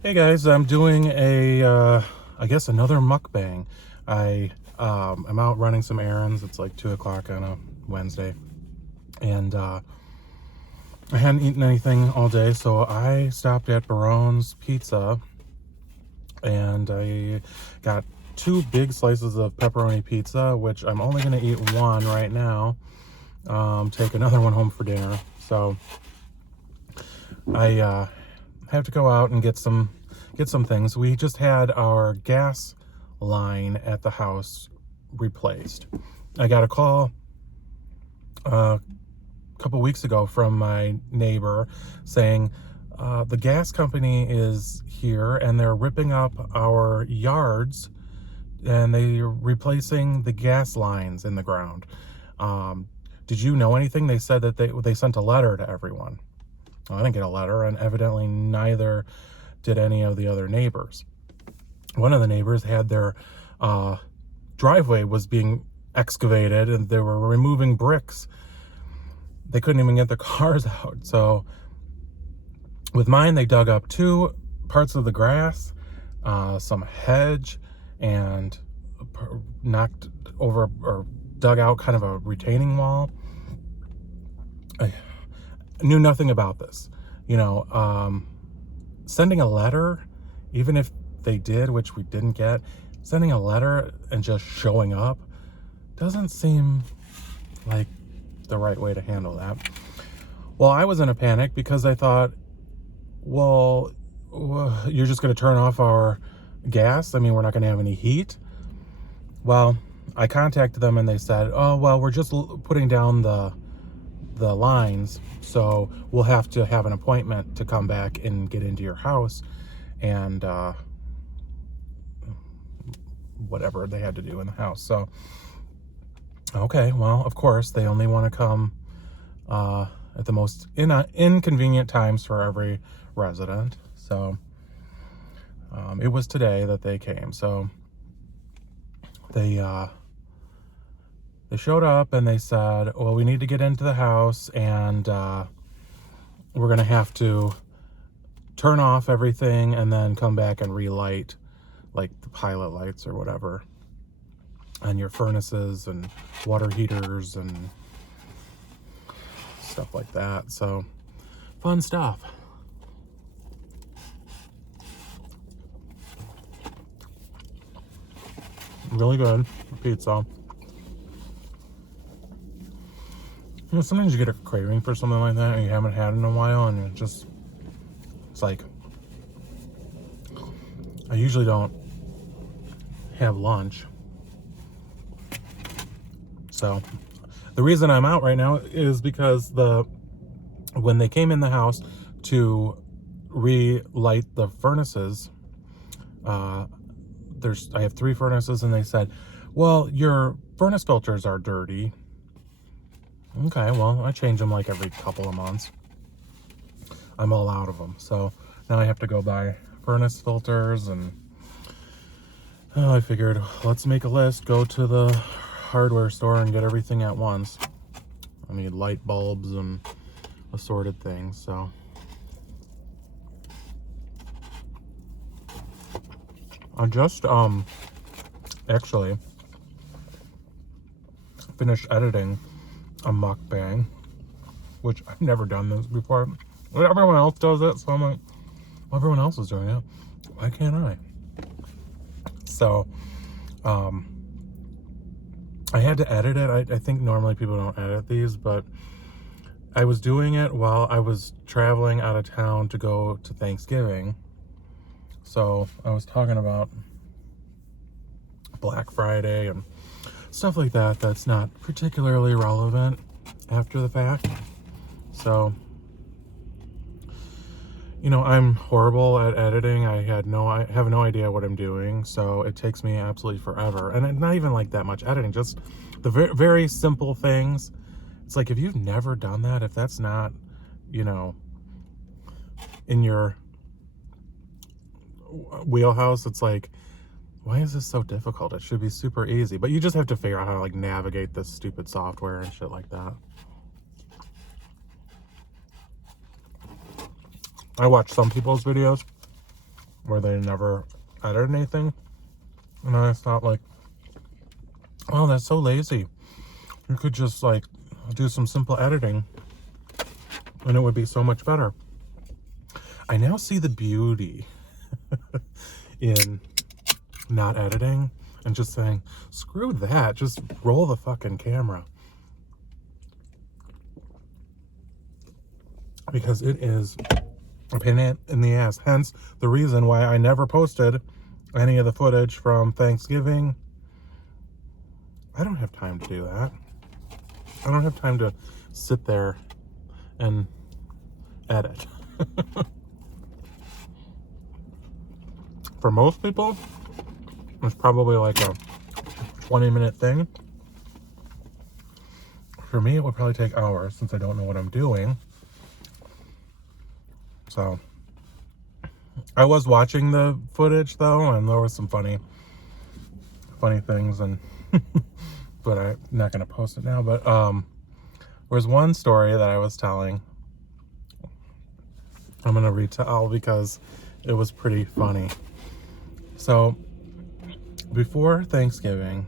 Hey guys, I'm doing I guess another mukbang. I'm out running some errands. It's like 2 o'clock on a Wednesday, and I hadn't eaten anything all day, so I stopped at Barone's Pizza, and I got 2 big slices of pepperoni pizza, which I'm only going to eat one right now. Take another one home for dinner. So I have to go out and get some things. We just had our gas line at the house replaced. I got a call a couple weeks ago from my neighbor saying the gas company is here and they're ripping up our yards and they're replacing the gas lines in the ground. Did you know anything? They said that they sent a letter to everyone. Well, I didn't get a letter, and evidently neither did any of the other neighbors. One of the neighbors had their driveway was being excavated, and they were removing bricks. They couldn't even get their cars out. So with mine, they dug up 2 parts of the grass, some hedge, and knocked over or dug out kind of a retaining wall. I knew nothing about this. Sending a letter, even if they did, which we didn't get, sending a letter and just showing up doesn't seem like the right way to handle that. Well, I was in a panic because I thought, well, you're just going to turn off our gas? I mean, we're not going to have any heat? Well, I contacted them and they said, oh, well, we're just putting down the lines, so we'll have to have an appointment to come back and get into your house and whatever they had to do in the house. So okay, well, of course they only want to come at the most inconvenient times for every resident. So it was today that they came. So they showed up and they said, well, we need to get into the house and we're going to have to turn off everything and then come back and relight like the pilot lights or whatever on your furnaces and water heaters and stuff like that. So fun stuff. Really good pizza. Sometimes you get a craving for something like that and you haven't had it in a while, and it's like, I usually don't have lunch. So the reason I'm out right now is because when they came in the house to relight the furnaces, I have 3 furnaces, and they said, well, your furnace filters are dirty. Okay, well, I change them like every couple of months. I'm all out of them. So now I have to go buy furnace filters, and I figured, let's make a list, go to the hardware store and get everything at once. I need light bulbs and assorted things, so. I just actually finished editing a mukbang, which I've never done this before. Everyone else does it, so I'm like, well, everyone else is doing it, why can't I? So I had to edit it. I think normally people don't edit these, but I was doing it while I was traveling out of town to go to Thanksgiving. So I was talking about Black Friday and stuff like that that's not particularly relevant after the fact. So, I'm horrible at editing. I have no idea what I'm doing, so it takes me absolutely forever. And it's not even like that much editing, just the very, very simple things. It's like, if you've never done that, if that's not, in your wheelhouse, it's like, why is this so difficult? It should be super easy. But you just have to figure out how to like navigate this stupid software and shit like that. I watch some people's videos where they never edited anything. And I thought, like, oh, that's so lazy. You could just, like, do some simple editing and it would be so much better. I now see the beauty in not editing and just saying, screw that, just roll the fucking camera. Because it is a pain in the ass. Hence the reason why I never posted any of the footage from Thanksgiving. I don't have time to do that. I don't have time to sit there and edit. For most people, it's probably like a 20-minute thing. For me, it would probably take hours since I don't know what I'm doing. So, I was watching the footage though, and there was some funny things, and but I'm not gonna post it now. But there was one story that I was telling. I'm gonna retell because it was pretty funny. So, before Thanksgiving,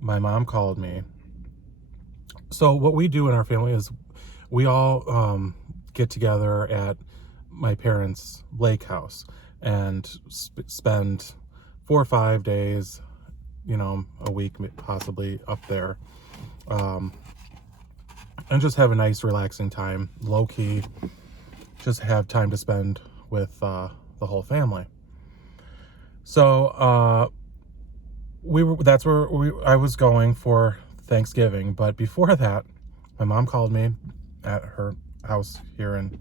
my mom called me. So what we do in our family is we all get together at my parents' lake house and spend 4 or 5 days, you know, a week possibly up there, and just have a nice relaxing time, low key, just have time to spend with the whole family. So that's where I was going for Thanksgiving. But before that, my mom called me at her house here in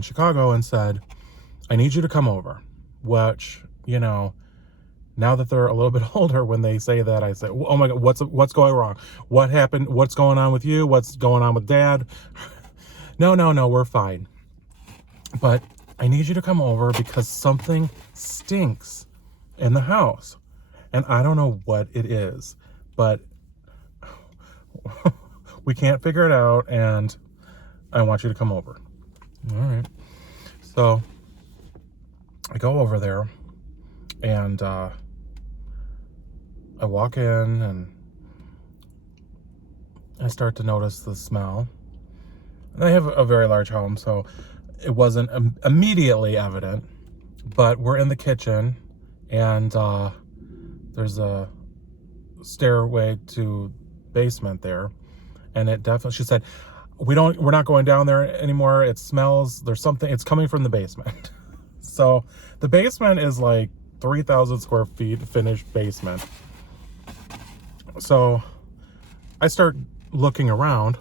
Chicago and said, I need you to come over. Which, you know, now that they're a little bit older, when they say that, I say, oh my God, what's going wrong? What happened? What's going on with you? What's going on with Dad? No, we're fine. But I need you to come over because something stinks in the house. And I don't know what it is, but we can't figure it out, and I want you to come over. All right. So I go over there, and I walk in, and I start to notice the smell. And I have a very large home, so it wasn't immediately evident, but we're in the kitchen, and there's a stairway to basement there, and it definitely, she said, we're not going down there anymore. It smells, there's something, it's coming from the basement. So the basement is like 3,000 square feet finished basement. So I start looking around.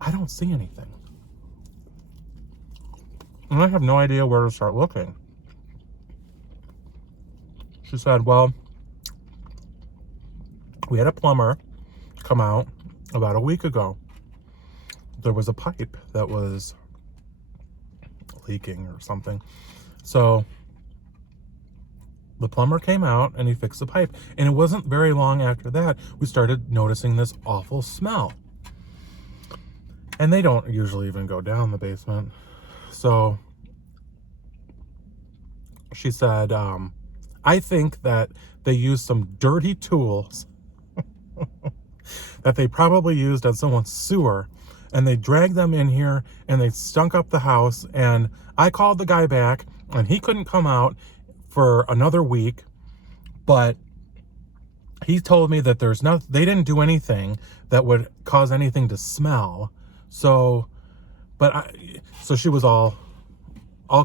I don't see anything. And I have no idea where to start looking. She said, well, we had a plumber come out about a week ago. There was a pipe that was leaking or something. So the plumber came out and he fixed the pipe. And it wasn't very long after that, we started noticing this awful smell. And they don't usually even go down the basement. So she said, I think that they used some dirty tools that they probably used on someone's sewer, and they dragged them in here and they stunk up the house. And I called the guy back and he couldn't come out for another week, but he told me that they didn't do anything that would cause anything to smell. So she was all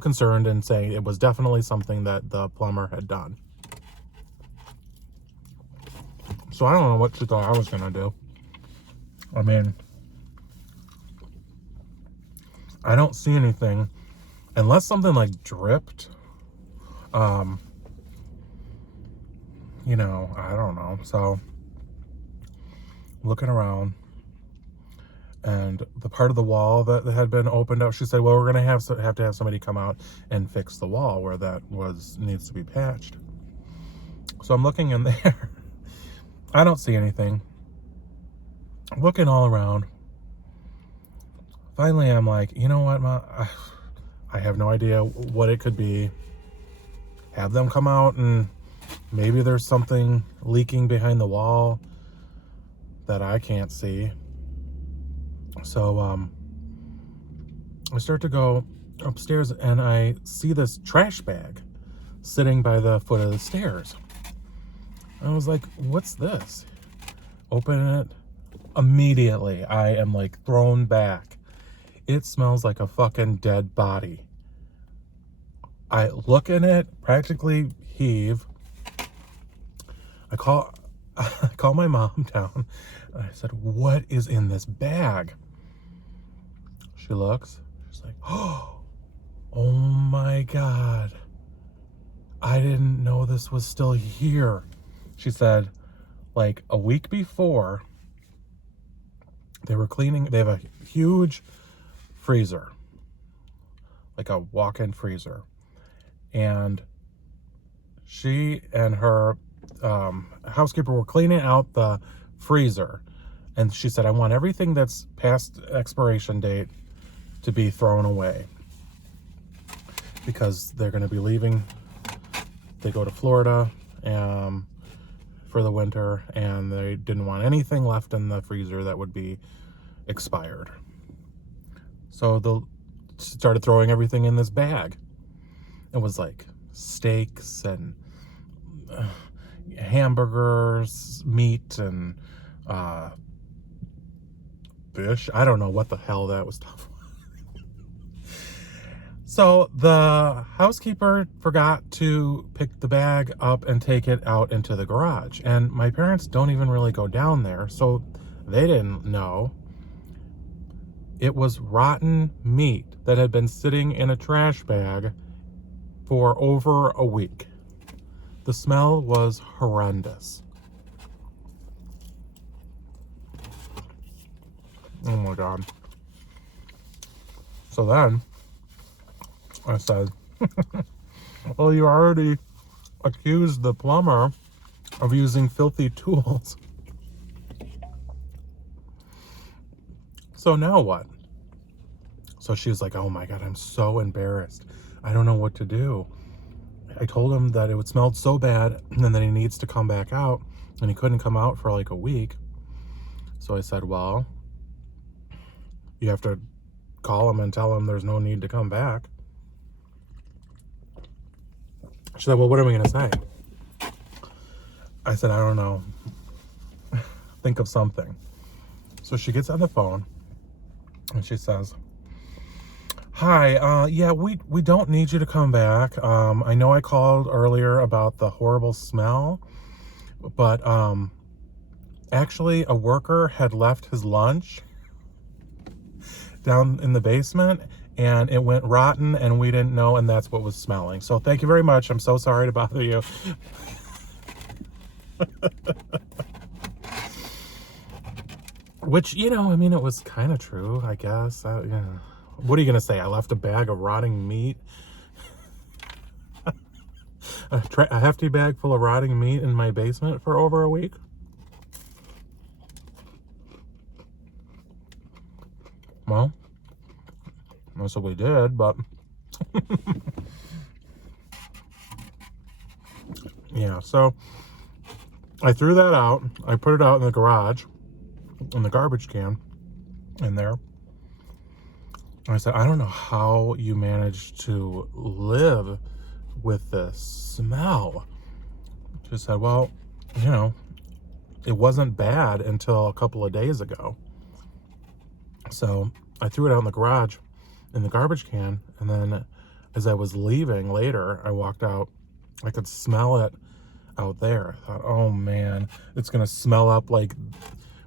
concerned and saying it was definitely something that the plumber had done. So I don't know what she thought I was gonna do. I mean, I don't see anything unless something like dripped. You know, I don't know. So looking around, and the part of the wall that had been opened up, she said, well, we're gonna have to have somebody come out and fix the wall where that needs to be patched. So I'm looking in there. I don't see anything. I'm looking all around. Finally, I'm like, you know what, Ma? I have no idea what it could be. Have them come out, and maybe there's something leaking behind the wall that I can't see. So I start to go upstairs, and I see this trash bag sitting by the foot of the stairs. I was like, what's this? Open it. Immediately, I am like thrown back. It smells like a fucking dead body. I look in it, practically heave. I call my mom down. And I said, what is in this bag? She looks. She's like, oh my God. I didn't know this was still here. She said, like a week before, they were cleaning. They have a huge freezer, like a walk-in freezer. And she and her housekeeper were cleaning out the freezer. And she said, I want everything that's past expiration date to be thrown away, because they're going to be leaving. They go to Florida for the winter, and they didn't want anything left in the freezer that would be expired. So they started throwing everything in this bag. It was like steaks and hamburgers, meat, and fish. I don't know what the hell that was tough. So the housekeeper forgot to pick the bag up and take it out into the garage. And my parents don't even really go down there, so they didn't know. It was rotten meat that had been sitting in a trash bag for over a week. The smell was horrendous. Oh my God. So then I said, well, you already accused the plumber of using filthy tools. So now what? So she was like, oh my God, I'm so embarrassed. I don't know what to do. I told him that it smelled so bad and that he needs to come back out, and he couldn't come out for like a week. So I said, well, you have to call him and tell him there's no need to come back. She said, well, what are we going to say? I said, I don't know. Think of something. So she gets on the phone and she says, hi, yeah, we don't need you to come back. I know I called earlier about the horrible smell, but actually a worker had left his lunch down in the basement, and it went rotten, and we didn't know, and that's what was smelling. So thank you very much. I'm so sorry to bother you. Which, you know, I mean, it was kind of true, I guess. Yeah. What are you going to say? I left a bag of rotting meat? A hefty bag full of rotting meat in my basement for over a week? Well, that's what we did, but yeah, so I threw that out. I put it out in the garage, in the garbage can in there. And I said, I don't know how you managed to live with this smell. She said, well, you know, it wasn't bad until a couple of days ago. So I threw it out in the garage in the garbage can, and then as I was leaving later, I walked out. I could smell it out there. I thought, oh man, it's gonna smell up like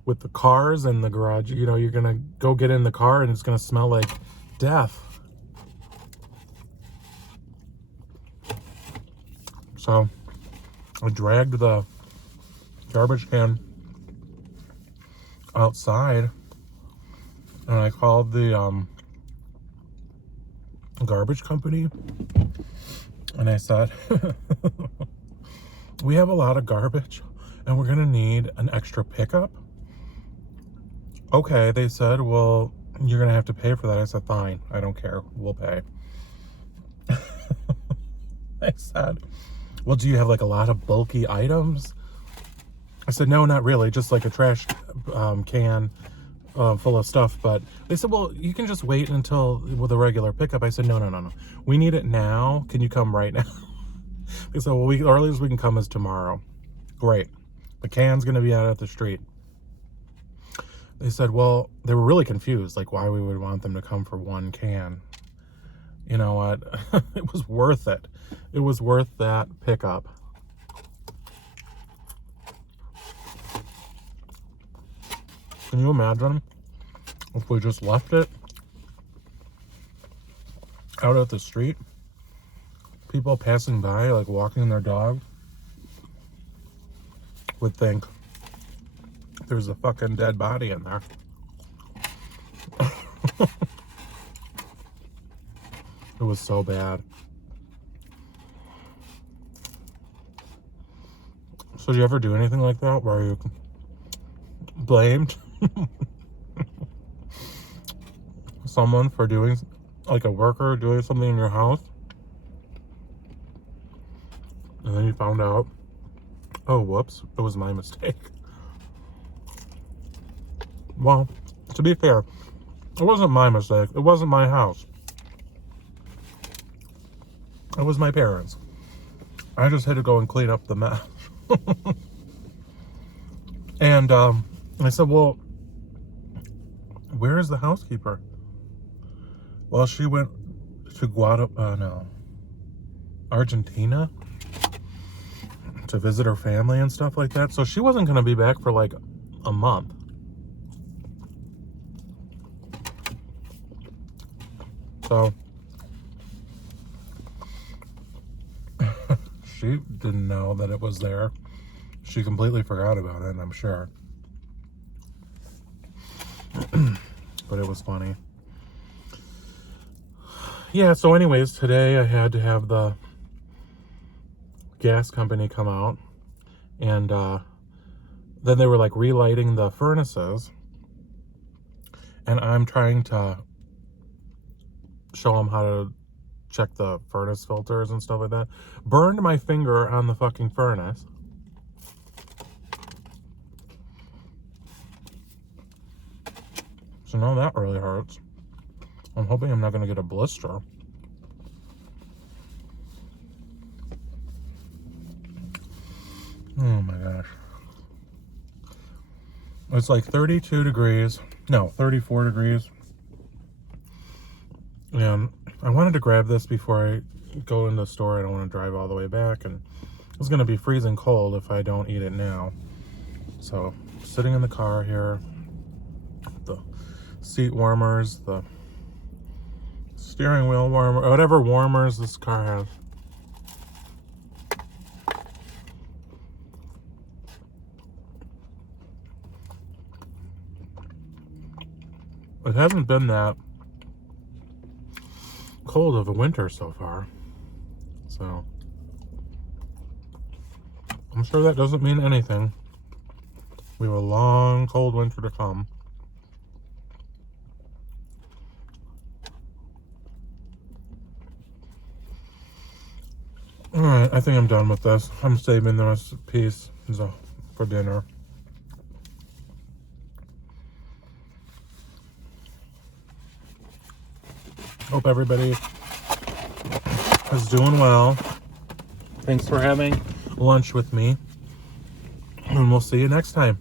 with the cars in the garage. You know, you're gonna go get in the car and it's gonna smell like death. So I dragged the garbage can outside, and I called the garbage company, and I said, we have a lot of garbage and we're gonna need an extra pickup. Okay, they said, well, you're gonna have to pay for that. I said, fine, I don't care, we'll pay. I said, well, do you have like a lot of bulky items? I said, no, not really. Just like a trash can full of stuff. But they said, well, you can just wait until with a regular pickup. I said, no. We need it now. Can you come right now? They said, well, the earliest we can come is tomorrow. Great. The can's going to be out at the street. They said, well, they were really confused, like why we would want them to come for one can. You know what? It was worth it. It was worth that pickup. Can you imagine if we just left it out at the street? People passing by, like walking their dog, would think there's a fucking dead body in there. It was so bad. So do you ever do anything like that where you blamed someone for doing, like a worker doing something in your house, and then you found out, oh, whoops, it was my mistake? Well, to be fair, it wasn't my mistake. It wasn't my house. It was my parents. I just had to go and clean up the mess. And I said, well, where is the housekeeper? Well, she went to Argentina to visit her family and stuff like that. So she wasn't going to be back for like a month. So she didn't know that it was there. She completely forgot about it, I'm sure. But it was funny. Yeah, so anyways, today I had to have the gas company come out, and then they were like relighting the furnaces, and I'm trying to show them how to check the furnace filters and stuff like that. Burned my finger on the fucking furnace. So now that really hurts. I'm hoping I'm not going to get a blister. Oh my gosh. It's like 32 degrees. No, 34 degrees. And I wanted to grab this before I go in the store. I don't want to drive all the way back. And it's going to be freezing cold if I don't eat it now. So, sitting in the car here. The seat warmers, the steering wheel warmer, whatever warmers this car has. It hasn't been that cold of a winter so far. So I'm sure that doesn't mean anything. We have a long, cold winter to come. Alright, I think I'm done with this. I'm saving the rest of the piece for dinner. Hope everybody is doing well. Thanks for having lunch with me. And we'll see you next time.